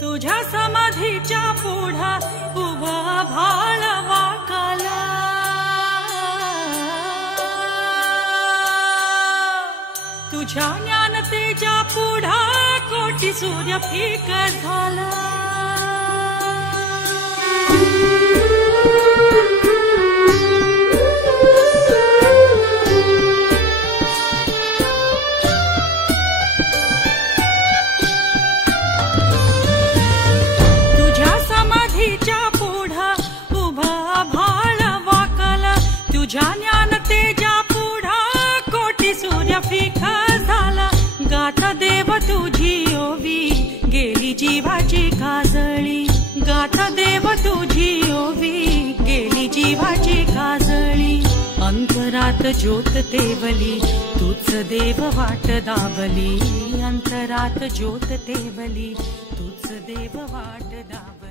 तुझ्या समाधीच्या पुढा उभा भाळ वाकाला, तुझ्या ज्ञानतेच्या पुढा कोटी सूर्य फिक झाला। तुझ्या ज्ञानतेच्या पुढा कोटी सूर्य फिका झाला। गाथा देव तुझी ओवी गेली जीवाची काजळी, गाथा देव तुझी ओवी गेली जीवाची काजळी। अंतरात ज्योत तेवली तूच देव वाट दावली, अंतरात ज्योत तेवली तूच देव वाट दावली।